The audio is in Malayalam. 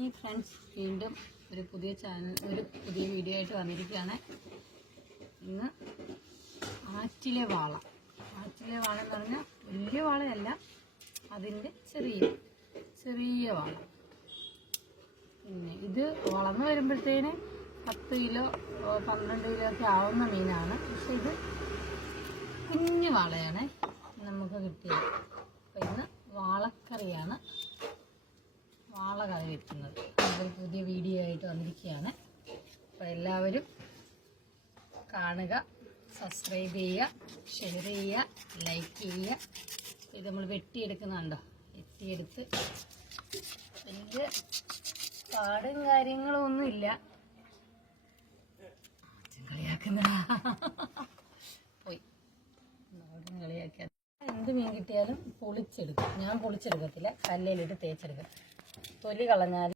ഈ ഫ്രണ്ട്സ് വീണ്ടും ഒരു പുതിയ വീഡിയോ ആയിട്ട് വന്നിരിക്കുകയാണ്. ഇന്ന് ആറ്റിലെ വാള എന്ന് പറഞ്ഞാൽ വലിയ വാളയല്ല, അതിൻ്റെ ചെറിയ വാള. പിന്നെ ഇത് വളർന്നു വരുമ്പോഴത്തേന് 10 കിലോ 12 കിലോ ഒക്കെ ആവുന്ന മീനാണ്. പക്ഷെ ഇത് കുഞ്ഞു വാളയാണ് നമുക്ക് കിട്ടിയത്. അപ്പം ഇന്ന് വാളക്കറിയാണ്, വാള കറി വെക്കുന്നത്. അതൊരു പുതിയ വീഡിയോ ആയിട്ട് വന്നിരിക്കുകയാണ്. അപ്പോൾ എല്ലാവരും കാണുക, സബ്സ്ക്രൈബ് ചെയ്യുക, ഷെയർ ചെയ്യുക, ലൈക്ക് ചെയ്യുക. ഇത് നമ്മൾ വെട്ടിയെടുക്കുന്നുണ്ടോ, വെട്ടിയെടുത്ത് വലിയ പാടും കാര്യങ്ങളും ഒന്നുമില്ല. കളിയാക്കുന്ന പോയി കളിയാക്കിയ എന്ത് മീൻ കിട്ടിയാലും പൊളിച്ചെടുക്കും. ഞാൻ പൊളിച്ചെടുക്കത്തില്ല, കല്ലിലിട്ട് തേച്ചെടുക്കും. തൊലി കളഞ്ഞാൽ